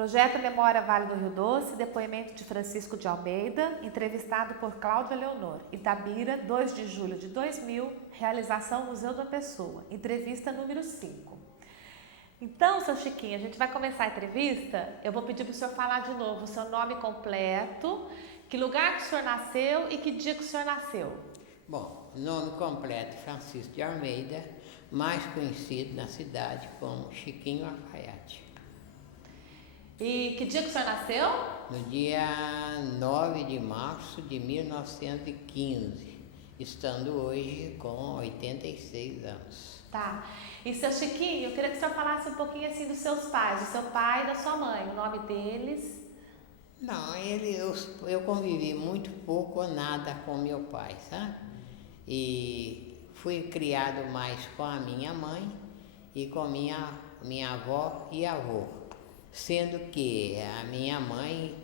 Projeto Memória Vale do Rio Doce, depoimento de Francisco de Almeida, entrevistado por Cláudia Leonor. Itabira, 2 de julho de 2000, realização Museu da Pessoa, entrevista número 5. Então, seu Chiquinho, a gente vai começar a entrevista. Eu vou pedir para o senhor falar de novo o seu nome completo, que lugar que o senhor nasceu e que dia que o senhor nasceu. Bom, nome completo Francisco de Almeida, mais conhecido na cidade como Chiquinho Alfaiate. E que dia que o senhor nasceu? No dia 9 de março de 1915, estando hoje com 86 anos. Tá. E seu Chiquinho, eu queria que o senhor falasse um pouquinho assim dos seus pais, do seu pai e da sua mãe, o nome deles. Não, eu convivi muito pouco ou nada com meu pai, sabe? E fui criado mais com a minha mãe e com minha avó e avô. Sendo que a minha mãe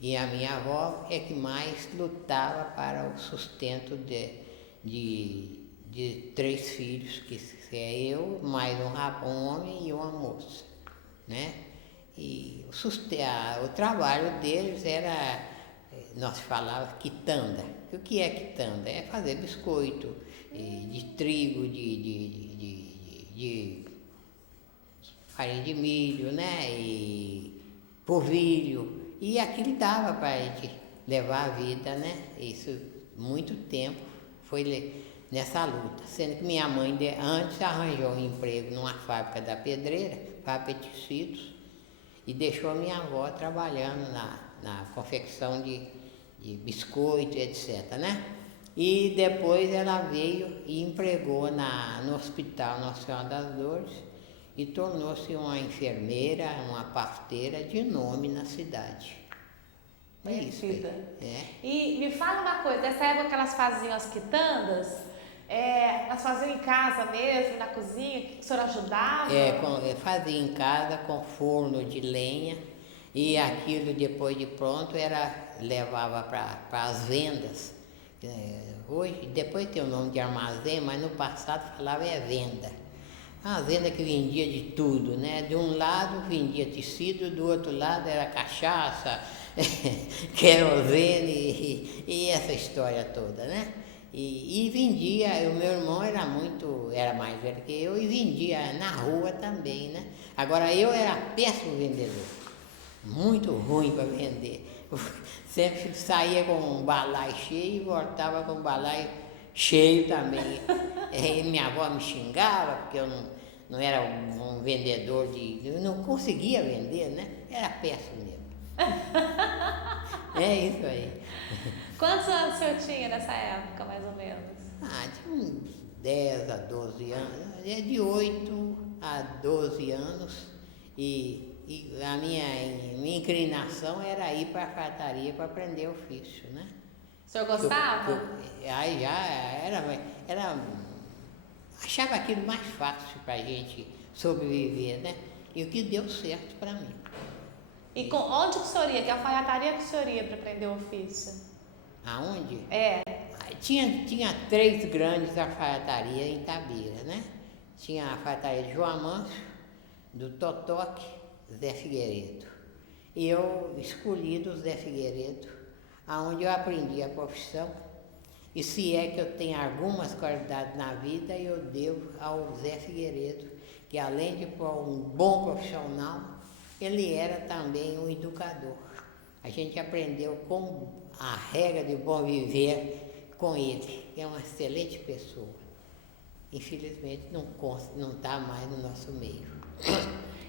e a minha avó é que mais lutava para o sustento de 3 filhos, que é eu, mais um homem e uma moça, né? E o trabalho deles era, nós falávamos quitanda. O que é quitanda? É fazer biscoito de trigo, de farinha de milho, né? E polvilho. E aquilo dava para a gente levar a vida, né? Isso, muito tempo foi nessa luta. Sendo que minha mãe antes arranjou um emprego numa fábrica da Pedreira, fábrica de tecidos, e deixou a minha avó trabalhando na confecção de biscoito, etc, né? E depois ela veio e empregou no Hospital Nossa Senhora das Dores e tornou-se uma enfermeira, uma parteira de nome na cidade. É isso aí. É. E me fala uma coisa, nessa época que elas faziam as quitandas, elas faziam em casa mesmo, na cozinha, que o senhor ajudava? Fazia em casa com forno de lenha e aquilo depois de pronto levava para as vendas. Hoje, depois tem o nome de armazém, mas no passado falava venda. Uma venda que vendia de tudo, né? De um lado vendia tecido, do outro lado era cachaça, querosene e essa história toda, né? E vendia, o meu irmão era mais velho que eu e vendia na rua também, né? Agora eu era péssimo vendedor, muito ruim para vender. Sempre saía com um balaio cheio e voltava com um balaio cheio também. Minha avó me xingava porque eu não era um vendedor eu não conseguia vender, né? Era péssimo mesmo. É isso aí. Quantos anos o senhor tinha nessa época, mais ou menos? Tinha uns 10 a 12 anos, de 8 a 12 anos, e a minha inclinação era ir para a alfaiataria para aprender ofício, né? O senhor gostava? Aí já achava aquilo mais fácil para a gente sobreviver, né? E o que deu certo para mim. E onde que o senhor ia? Que alfaiataria que o senhor ia para aprender o ofício? Aonde? Tinha 3 grandes alfaiatarias em Itabira, né? Tinha a alfaiataria de João Amâncio, do Totoque, Zé Figueiredo. E eu escolhi do Zé Figueiredo, aonde eu aprendi a profissão. E se é que eu tenho algumas qualidades na vida, eu devo ao Zé Figueiredo, que além de um bom profissional, ele era também um educador. A gente aprendeu com a regra de bom viver com ele, que é uma excelente pessoa. Infelizmente não está mais no nosso meio.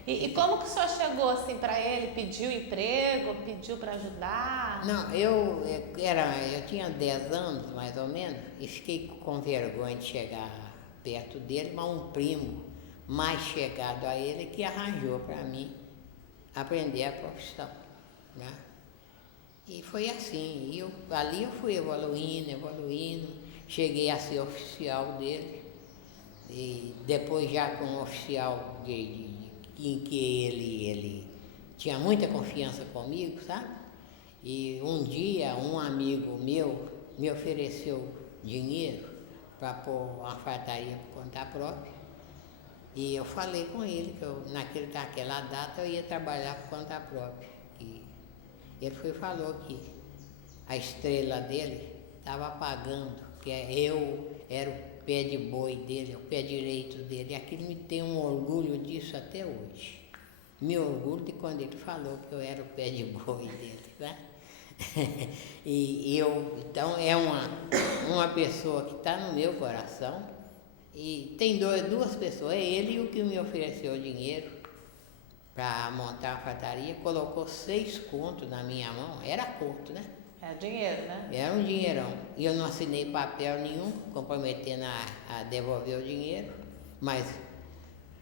E como que o senhor chegou assim para ele? Pediu emprego? Pediu para ajudar? Não, eu tinha 10 anos mais ou menos e fiquei com vergonha de chegar perto dele, mas um primo mais chegado a ele que arranjou para mim aprender a profissão, né? E foi assim, ali eu fui evoluindo, cheguei a ser oficial dele, e depois já como oficial em que ele tinha muita confiança comigo, sabe? E um dia um amigo meu me ofereceu dinheiro para pôr uma alfaiataria por conta própria, E eu falei com ele que naquela data eu ia trabalhar por conta própria. E ele falou que a estrela dele estava apagando, que eu era o pé de boi dele, o pé direito dele. E aquilo me tem um orgulho disso até hoje. Me orgulho de quando ele falou que eu era o pé de boi dele, né? Então é uma pessoa que está no meu coração, e tem duas pessoas, é ele o que me ofereceu dinheiro para montar a frataria, colocou 6 contos na minha mão, era conto, né? É dinheiro, né? Era um dinheirão, e eu não assinei papel nenhum comprometendo a devolver o dinheiro, mas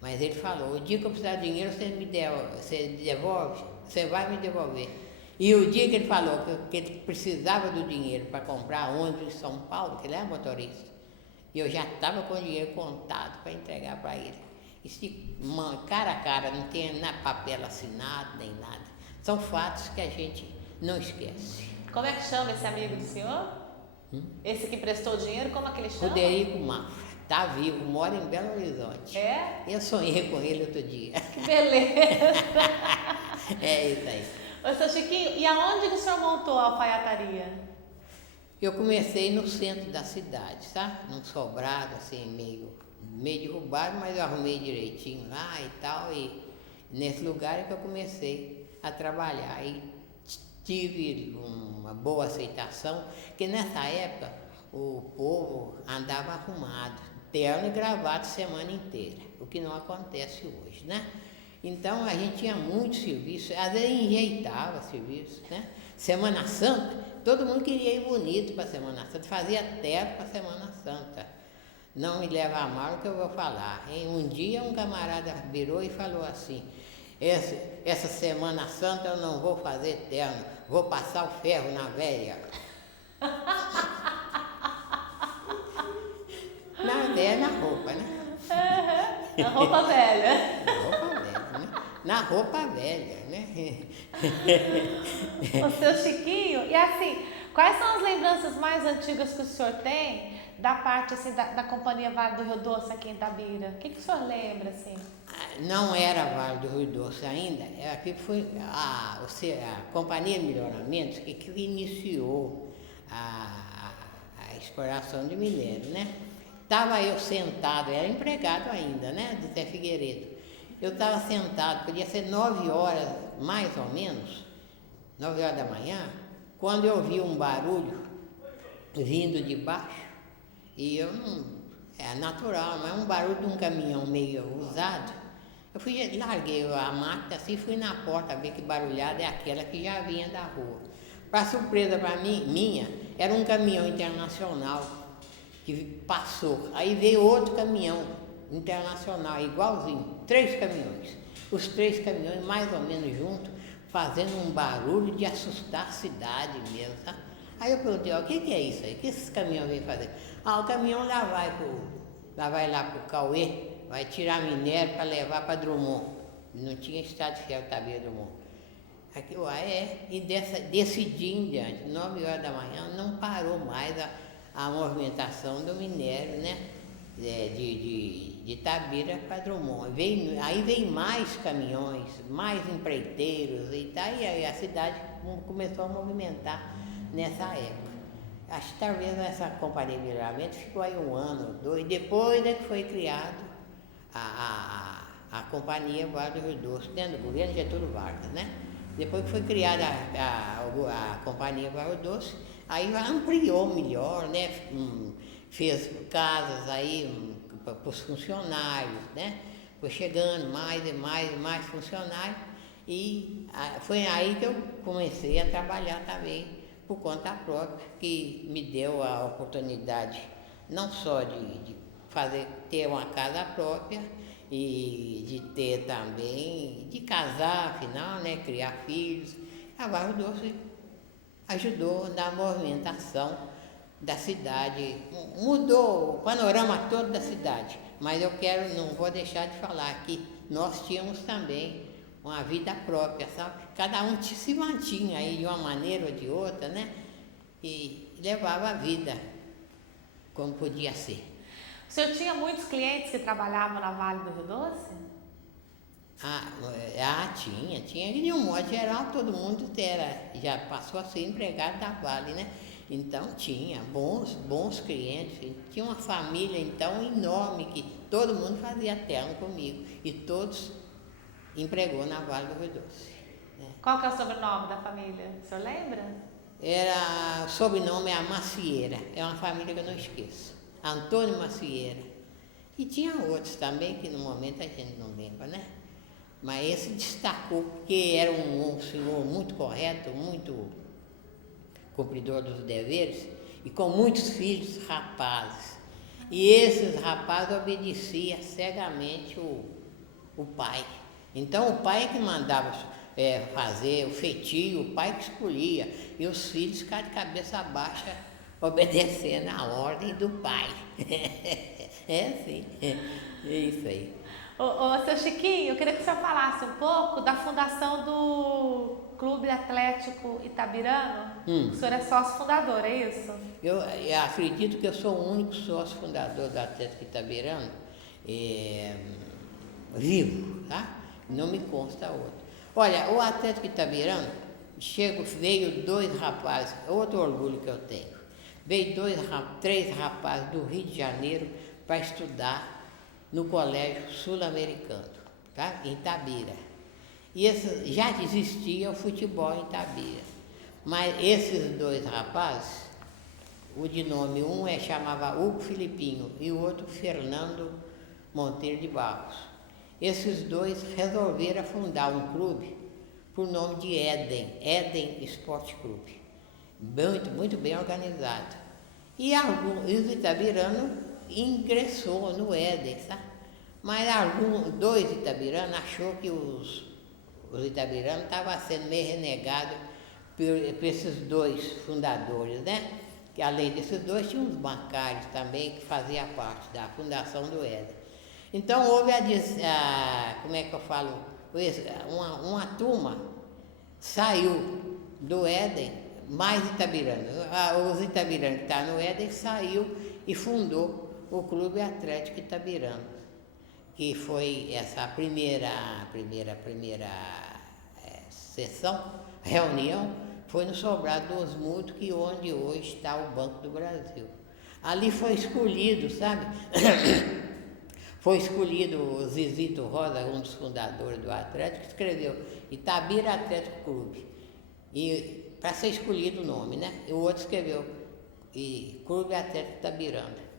ele falou, o dia que eu precisar de dinheiro você devolve, você vai me devolver. E o dia que ele falou que ele precisava do dinheiro para comprar ônibus em São Paulo, que ele é motorista, e eu já estava com o dinheiro contado para entregar para ele. Isso cara a cara, não tem papel assinado nem nada. São fatos que a gente não esquece. Como é que chama esse amigo do senhor? Esse que prestou dinheiro, como é que ele chama? Frederico Mafra. Está vivo, mora em Belo Horizonte. É? Eu sonhei com ele outro dia. Que beleza! É isso aí. Ô, seu Chiquinho, e aonde que o senhor montou a alfaiataria? Eu comecei no centro da cidade, tá? Num sobrado, assim, meio derrubado, mas eu arrumei direitinho lá e tal. E nesse lugar é que eu comecei a trabalhar. E tive uma boa aceitação, porque nessa época o povo andava arrumado, terno e gravata semana inteira, o que não acontece hoje, né? Então a gente tinha muito serviço, às vezes enjeitava serviço, né? Semana Santa, todo mundo queria ir bonito para Semana Santa, fazia terno para Semana Santa. Não me leva a mal o que eu vou falar. Um dia um camarada virou e falou assim, essa Semana Santa eu não vou fazer terno, vou passar o ferro na velha. Na roupa, né? Na roupa velha. Na roupa velha, né? Na roupa velha, né? O seu Chiquinho, e assim, quais são as lembranças mais antigas que o senhor tem da parte assim, da Companhia Vale do Rio Doce aqui em Itabira? O que o senhor lembra, assim? Não era Vale do Rio Doce ainda, aqui foi a Companhia de Melhoramentos que iniciou a exploração de minério, né? Estava eu sentado, era empregado ainda, né, do Zé Figueiredo. Eu estava sentado, podia ser 9 horas, mais ou menos, 9 horas da manhã, quando eu vi um barulho vindo de baixo, e eu não, é natural, mas um barulho de um caminhão meio usado. Eu larguei a máquina assim, fui na porta ver que barulhada é aquela que já vinha da rua. Para surpresa para mim, minha, era um caminhão internacional que passou. Aí veio outro caminhão internacional, igualzinho, 3 caminhões. Os 3 caminhões mais ou menos juntos, fazendo um barulho de assustar a cidade mesmo, tá? Aí eu perguntei, o que é isso aí? O que esses caminhões vêm fazer? O caminhão lá vai lá pro Cauê, vai tirar minério para levar para Drummond. Não tinha estrada de ferro, Itabira Drummond. Aqui, e desse dia em diante, 9 horas da manhã, não parou mais a movimentação do minério, né? De Itabira para Drummond. Aí veio mais caminhões, mais empreiteiros e tal, e aí a cidade começou a movimentar nessa época. Acho que talvez essa companhia de melhoramento ficou aí 1 ano, 2, depois é que foi criado a Companhia Vale do Rio Doce, dentro do governo Getúlio Vargas, né? Depois que foi criada a Companhia Vale do Rio Doce, aí ampliou melhor, né? Fez casas aí para os funcionários, né? Foi chegando mais e mais funcionários, e foi aí que eu comecei a trabalhar também por conta própria, que me deu a oportunidade não só de ter uma casa própria e de ter também, de casar, afinal, né, criar filhos. A Vale do Doce ajudou na movimentação da cidade, mudou o panorama todo da cidade, mas não vou deixar de falar que nós tínhamos também uma vida própria, sabe? Cada um se mantinha aí de uma maneira ou de outra, né? E levava a vida como podia ser. O senhor tinha muitos clientes que trabalhavam na Vale do Rio Doce? Tinha. De um modo geral, todo mundo já passou a ser empregado da Vale, né? Então tinha bons clientes, tinha uma família então enorme que todo mundo fazia terno comigo e todos empregou na Vale do Rio Doce. Né? Qual que é o sobrenome da família? O senhor lembra? O sobrenome é Macieira, é uma família que eu não esqueço. Antônio Macieira. E tinha outros também que no momento a gente não lembra, né? Mas esse destacou porque era um senhor muito correto, muito cumpridor dos deveres e com muitos filhos rapazes. E esses rapazes obedeciam cegamente o pai. Então o pai é que mandava fazer o feitio, o pai que escolhia. E os filhos ficaram de cabeça baixa obedecendo a ordem do pai. É assim, é isso aí. Seu Chiquinho, eu queria que o senhor falasse um pouco da fundação do Clube Atlético Itabirano. O senhor é sócio fundador, é isso? Eu acredito que eu sou o único sócio fundador do Atlético Itabirano vivo, tá? Não me consta outro. Olha, o Atlético Itabirano veio 2 rapazes, outro orgulho que eu tenho. Veio 3 rapazes do Rio de Janeiro para estudar no Colégio Sul-Americano, tá? Em Itabira. E já existia o futebol em Itabira. Mas esses 2 rapazes, o de nome um chamava Hugo Filipinho e o outro Fernando Monteiro de Barros. Esses 2 resolveram fundar um clube por nome de Éden Esporte Clube. Muito bem organizado. E os itabiranos ingressou no Éden, sabe? Mas 2 itabiranos achou que os itabiranos estavam sendo meio renegados por esses 2 fundadores, né? Que além desses 2 tinha uns bancários também que faziam parte da fundação do Éden. Então houve como é que eu falo? Uma turma saiu do Éden, mais itabiranos. Os itabiranos que estavam no Éden saiu e fundou o Clube Atlético Itabirano, que foi essa primeira reunião, foi no Sobrado dos Mútuos, onde hoje está o Banco do Brasil. Ali foi escolhido, sabe? Foi escolhido o Zizito Rosa, um dos fundadores do Atlético, que escreveu Itabira Atlético Clube. E para ser escolhido o nome, né? E o outro escreveu Clube Atlético Itabirano.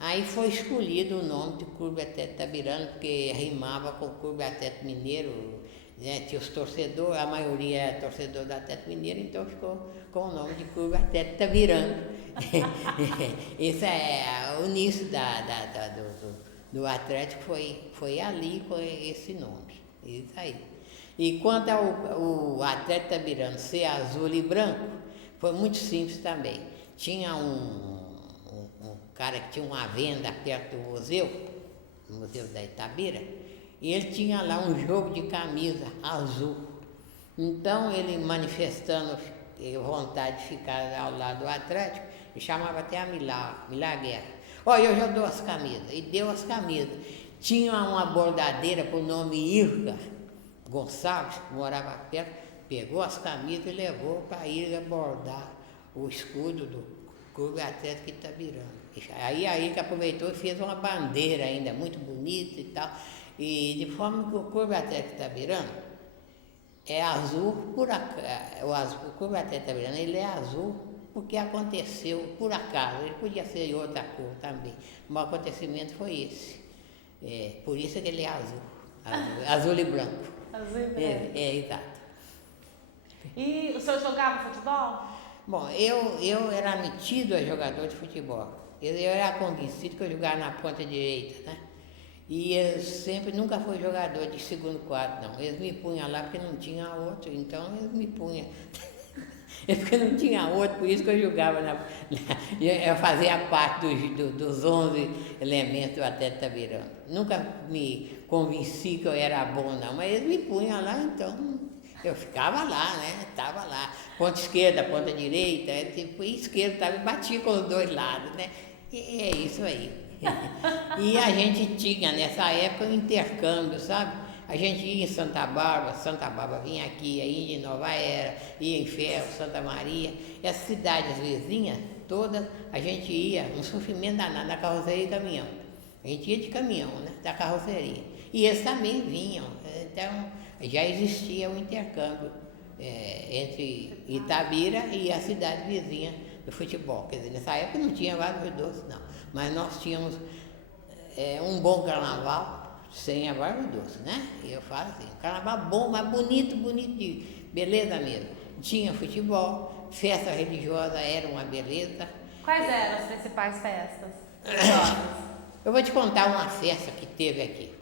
Aí foi escolhido o nome de Clube Atlético Itabirano, porque rimava com o Clube Atlético Mineiro, né? Tinha os torcedores, a maioria era torcedor do Atlético Mineiro, então ficou com o nome de Clube Atlético Itabirano. Esse é o início do Atlético, foi ali com esse nome, isso aí. E quanto ao Atlético Itabirano ser azul e branco, foi muito simples também. Tinha um cara que tinha uma venda perto do museu da Itabira, e ele tinha lá um jogo de camisa azul. Então ele, manifestando vontade de ficar ao lado do Atlético, ele chamava até a Milagre. Olha, eu já dou as camisas. E deu as camisas. Tinha uma bordadeira por nome Irga Gonçalves, que morava perto, pegou as camisas e levou para a Irga bordar o escudo do Clube Atlético Itabirano. Aí a Irga aproveitou e fez uma bandeira ainda muito bonita e tal. E de forma que o Clube Atlético Itabirano é azul por acaso. O Clube Atlético Itabirano ele é azul porque aconteceu por acaso. Ele podia ser de outra cor também. Mas o acontecimento foi esse. Por isso que ele é azul. Azul e branco. Azul e branco. Exato. E o senhor jogava futebol? Bom, eu era metido a jogador de futebol. Eu era convencido que eu jogava na ponta direita, né? E eu nunca fui jogador de segundo quadro, não. Eles me punham lá porque não tinha outro, então eles me punham. Porque não tinha outro, por isso que eu jogava eu fazia parte dos 11 elementos do Atlético Itabirano. Nunca me convenci que eu era bom, não, mas eles me punham lá, então eu ficava lá, né? Estava lá. Ponta esquerda, ponta direita, esquerda, e batia com os 2 lados, né? E é isso aí. E a gente tinha, nessa época, um intercâmbio, sabe? A gente ia em Santa Bárbara vinha aqui, ia em Nova Era, ia em Ferro, Santa Maria. E as cidades vizinhas, todas, a gente ia, um sofrimento danado, na carroceria e caminhão. A gente ia de caminhão, né? Da carroceria. E eles também vinham. Então, já existia um intercâmbio entre Itabira e a cidade vizinha do futebol. Quer dizer, nessa época não tinha Vargem Rio Doce, não. Mas nós tínhamos um bom carnaval sem a Vargem Rio Doce, né? E eu falo assim, um carnaval bom, mas bonito, de beleza mesmo. Tinha futebol, festa religiosa era uma beleza. Quais eram as principais festas? Eu vou te contar uma festa que teve aqui.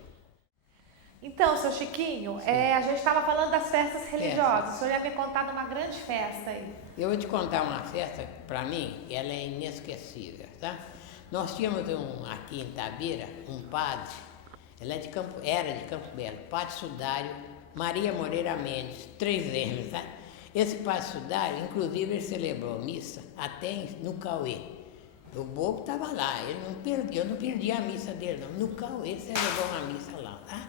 Então, seu Chiquinho, a gente estava falando das festas religiosas. O senhor ia me contar de uma grande festa aí. Eu vou te contar uma festa, para mim, ela é inesquecível, tá? Nós tínhamos aqui em Itabira, um padre, era de Campo Belo, Padre Sudário Maria Moreira Mendes, 3 M's, tá? Esse Padre Sudário, inclusive, ele celebrou missa até no Cauê. O bobo estava lá, eu não perdi a missa dele, não. No Cauê, ele celebrou uma missa lá, tá?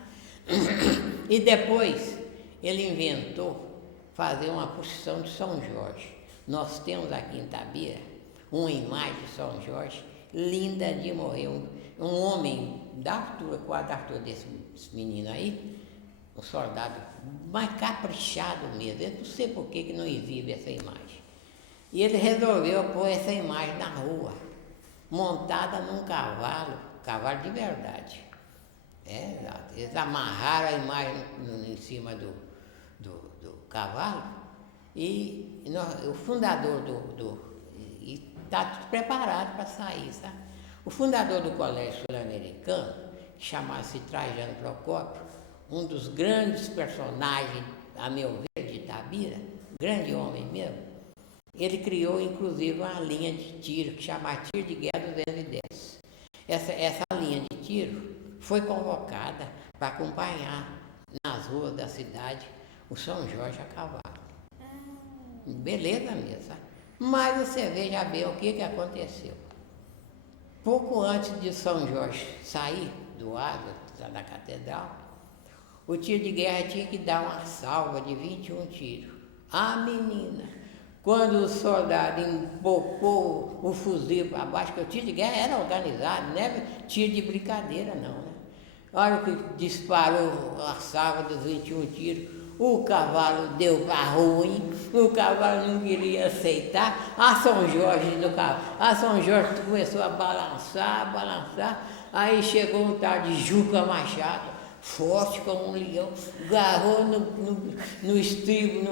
E depois, ele inventou fazer uma procissão de São Jorge. Nós temos aqui em Itabira uma imagem de São Jorge, linda de morrer. Um homem da altura, quase da altura desse menino aí, um soldado mais caprichado mesmo. Eu não sei por que não exibe essa imagem. E ele resolveu pôr essa imagem na rua, montada num cavalo de verdade. Exato. Eles amarraram a imagem em cima do cavalo e o fundador está preparado para sair, sabe? O fundador do Colégio Sul-Americano, que chamava-se Trajano Procópio, um dos grandes personagens, a meu ver, de Itabira, grande homem mesmo, ele criou inclusive uma linha de tiro que chama Tiro de Guerra 210. Essa linha de tiro foi convocada para acompanhar nas ruas da cidade o São Jorge a cavalo. Beleza mesmo, sabe? Mas você veja bem o que aconteceu. Pouco antes de São Jorge sair do água da catedral, o tiro de guerra tinha que dar uma salva de 21 tiros. Ah, menina, quando o soldado embocou o fuzil para baixo, porque o tiro de guerra era organizado, não era tiro de brincadeira não, né? A hora que disparou a salva dos 21 tiros, o cavalo deu para ruim, o cavalo não queria aceitar, a São Jorge do cavalo, a São Jorge começou a balançar, aí chegou um tal de Juca Machado, forte como um leão, agarrou no estribo,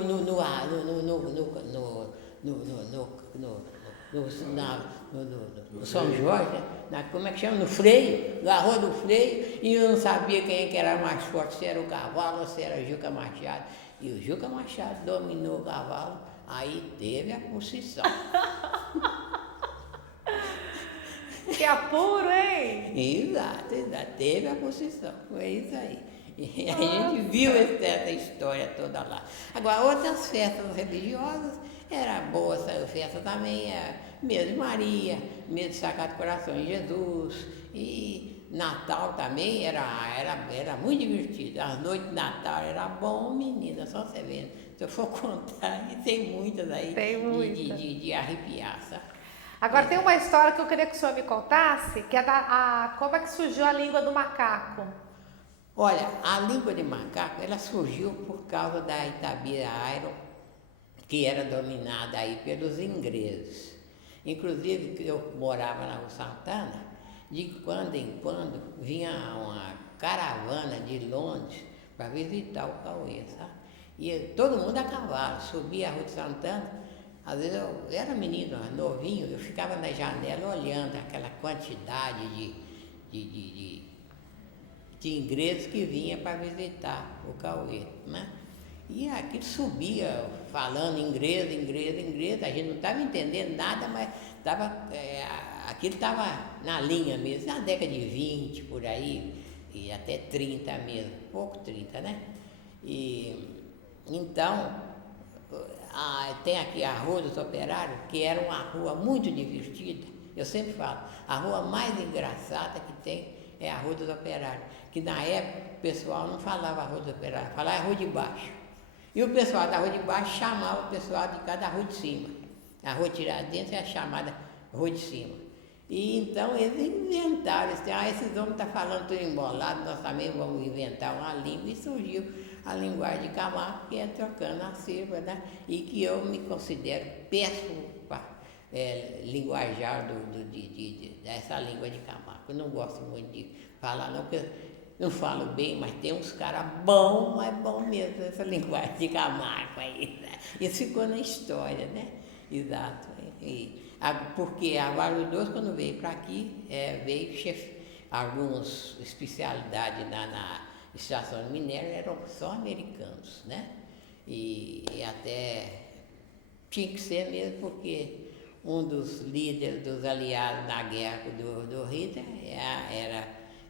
no São Jorge, né? Como é que chama? No freio, agarrou no freio e eu não sabia quem que era mais forte, se era o cavalo ou se era o Juca Machado. E o Juca Machado dominou o cavalo, aí teve a procissão. Que apuro, hein? Exato, teve a procissão, foi isso aí. E a gente viu essa história toda lá. Agora, outras festas religiosas, era boa essa festa também, mês de Maria, mês de Sagrado Coração de Jesus, e Natal também era muito divertido. As noites de Natal era bom, menina, só você vendo. Se eu for contar, tem muitas aí de arrepiar, sabe? Agora tem uma história que eu queria que o senhor me contasse, que é como é que surgiu a língua do macaco. Olha, a língua de macaco, ela surgiu por causa da Itabira Iron, que era dominada aí pelos ingleses. Inclusive, eu morava na Rua Santana, de quando em quando vinha uma caravana de Londres para visitar o Cauê, sabe? E todo mundo a cavalo, subia a Rua de Santana. Às vezes eu era menino, novinho, eu ficava na janela olhando aquela quantidade de ingleses que vinha para visitar o Cauê, né? E aquilo subia, falando inglês, a gente não estava entendendo nada, mas aquilo estava na linha mesmo, na década de 20, por aí, e até 30 mesmo, pouco 30, né? E então, tem aqui a Rua dos Operários, que era uma rua muito divertida, Eu sempre falo, a rua mais engraçada que tem é a Rua dos Operários, que na época o pessoal não falava Rua dos Operários, falava Rua de Baixo. E o pessoal da Rua de Baixo chamava o pessoal de cá da Rua de Cima. A Rua Tiradentes é a chamada Rua de Cima. E então eles inventaram, esses homens estão falando tudo embolado, nós também vamos inventar uma língua, e surgiu a linguagem de Camargo, que é trocando a sílaba, né? E que eu me considero péssimo para linguajar dessa língua de Camargo. Eu não gosto muito de falar, não, porque eu não falo bem, mas tem uns caras bons, mas bom mesmo, essa linguagem de Camargo aí, né? Isso ficou na história, né? Exato. Porque a Vale do Doce, quando veio para aqui, veio algumas especialidades na extração de minério eram só americanos, né? E até tinha que ser mesmo, porque um dos líderes dos aliados na guerra do Hitler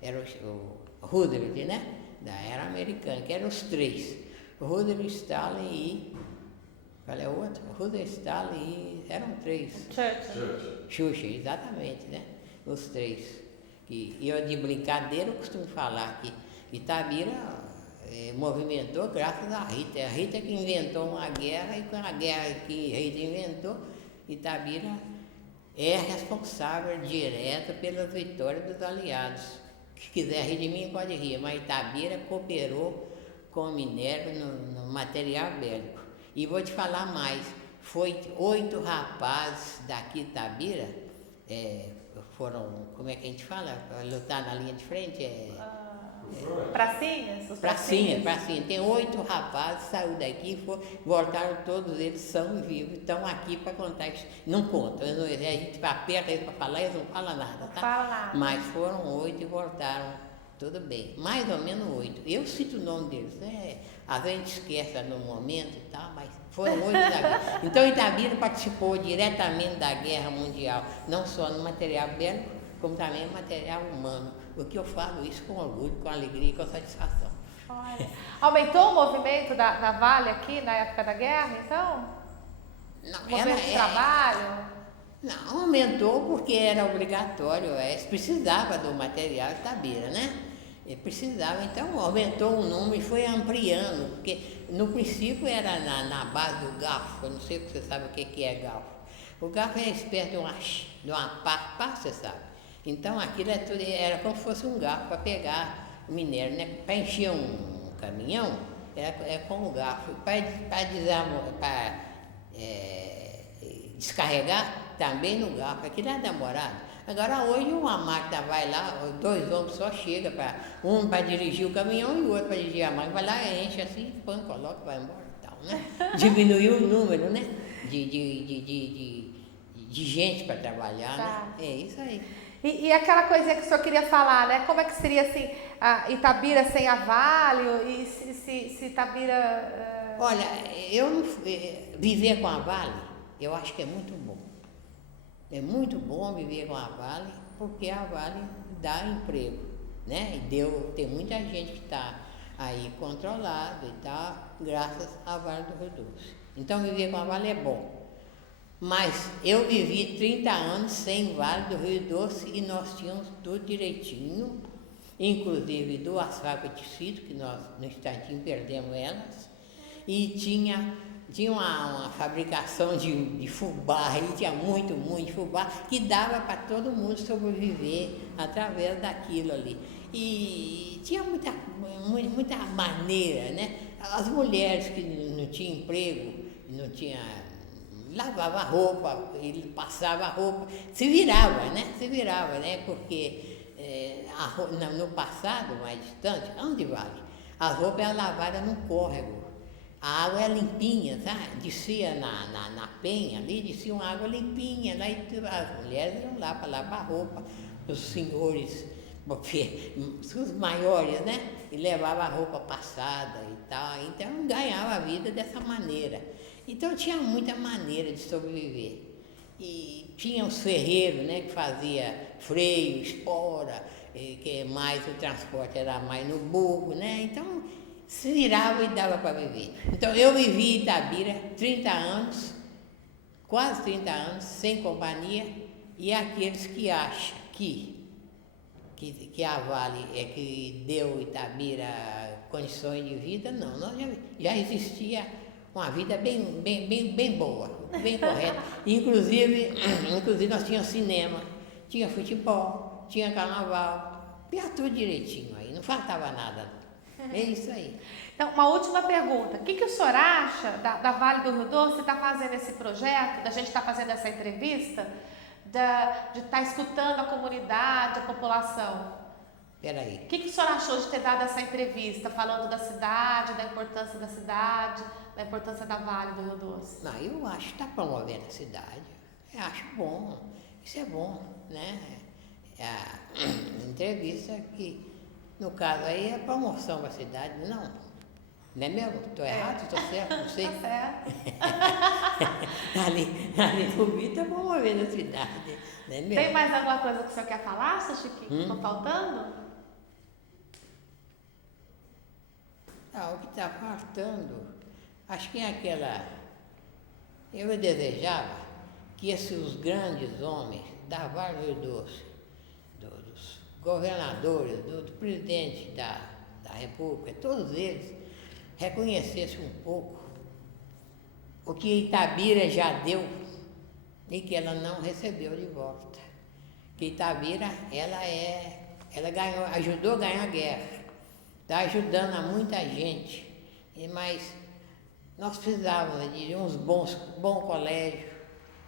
era o Roosevelt, né? Era americano, que eram os três. Roosevelt, Stalin e... Qual é o outro? Roosevelt, Stalin e... Eram três. Churchill, exatamente, né? Os três. E eu, de brincadeira, eu costumo falar que Itabira movimentou graças a Rita. A Rita que inventou uma guerra, e com a guerra que Rita inventou, Itabira é responsável direta pelas vitórias dos aliados. Se quiser rir de mim, pode rir, mas Itabira cooperou com o minério no material bélico. E vou te falar mais, foi 8 rapazes daqui de Itabira, foram, como é que a gente fala, lutar na linha de frente? Pracinhas? Pracinha. Tem 8 rapazes, saiu daqui, voltaram todos eles são e vivos, estão aqui para contar isso. Não contam, a gente aperta eles para falar, eles não falam nada, tá? Fala nada. Mas foram 8 e voltaram, tudo bem, mais ou menos 8. Eu cito o nome deles, às vezes a gente esquece no momento e tal, mas foram 8 da guerra. Então Itabira participou diretamente da Guerra Mundial, não só no material bélico, como também no material humano. O que eu falo isso com orgulho, com alegria e com satisfação. Olha. Aumentou o movimento da Vale aqui na época da guerra, então? Não, movimento de trabalho? Não, aumentou porque era obrigatório, precisava do material Itabira, né? Precisava, então aumentou o número e foi ampliando, porque no princípio era na base do garfo, eu não sei se você sabe o que é garfo. O garfo é uma espécie de uma pá, você sabe. Então aquilo era como se fosse um garfo para pegar o minério, né? Para encher um caminhão, com o garfo. Para descarregar, também no garfo. Aquilo é demorado. Agora hoje uma máquina vai lá, 2 homens só chega, um para dirigir o caminhão e o outro para dirigir a máquina. Vai lá, enche assim, põe, coloca, vai embora e tal, né? Diminuiu o número, né? De gente para trabalhar, tá. Né? É isso aí. E aquela coisinha que o senhor queria falar, né? Como é que seria assim, a Itabira sem a Vale? E se Itabira... Olha, viver com a Vale, eu acho que é muito bom. É muito bom viver com a Vale, porque a Vale dá emprego, né? E tem muita gente que está aí controlado e tal, graças à Vale do Rio Doce. Então viver com a Vale é bom. Mas eu vivi 30 anos sem Vale do Rio Doce e nós tínhamos tudo direitinho, inclusive 2 fábricas de tecido, que nós no instantinho perdemos elas, e tinha uma fabricação de fubá, e tinha muito fubá, que dava para todo mundo sobreviver através daquilo ali. E tinha muita maneira, né? As mulheres que não tinham emprego, lavava roupa, ele passava roupa, se virava, né? Porque no passado, mais distante, onde vale? As roupas eram lavadas no córrego. A água é limpinha, sabe? Descia na penha ali, descia uma água limpinha. Lá, e as mulheres iam lá para lavar roupa, os senhores, os maiores, né? E levavam a roupa passada e tal. Então ganhava a vida dessa maneira. Então tinha muita maneira de sobreviver. E tinha os ferreiros, né? Que fazia freio, espora, que mais o transporte era mais no burro, né? Então se virava e dava para viver. Então eu vivi em Itabira 30 anos, quase 30 anos, sem companhia, E aqueles que acham que a Vale é que deu Itabira condições de vida, não. Nós já existia uma vida bem boa, bem correta. Inclusive nós tínhamos cinema, tinha futebol, tinha carnaval, tinha tudo direitinho aí, não faltava nada. É isso aí. Então, uma última pergunta. O que o senhor acha da Vale do Rio Doce estar fazendo esse projeto, da gente estar fazendo essa entrevista, de estar escutando a comunidade, a população? Peraí. O que o senhor achou de ter dado essa entrevista, falando da cidade, da importância da cidade, da importância da Vale do Rio Doce? Não, eu acho que está promovendo a cidade. Eu acho bom. Isso é bom, né? A entrevista que, no caso aí, é a promoção da cidade, não. Não é mesmo? Estou errado? Estou certo? Não sei. Está certo. ali no Rio está promovendo a cidade, não é mesmo? Tem mais alguma coisa que o senhor quer falar, seu Chiquinho? Está faltando? O que está faltando, acho que é aquela... Eu desejava que esses grandes homens da Vale do Rio Doce, dos governadores, do presidente da República, todos eles reconhecessem um pouco o que Itabira já deu e que ela não recebeu de volta. Que Itabira, ela ganhou, ajudou a ganhar a guerra, está ajudando a muita gente, mas nós precisávamos de uns bons colégios,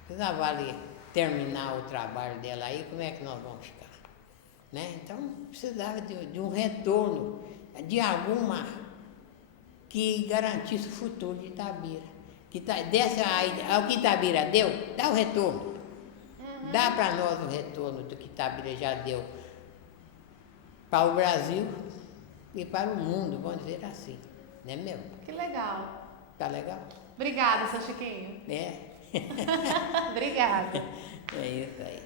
precisava ali terminar o trabalho dela aí, como é que nós vamos ficar? Né? Então, precisava de um retorno, de alguma que garantisse o futuro de Itabira. O que Itabira deu, dá o retorno. Dá para nós o retorno do que Itabira já deu para o Brasil e para o mundo, vamos dizer assim. Não é mesmo? Que legal. Tá legal? Obrigada, seu Chiquinho. É. Obrigada. É isso aí.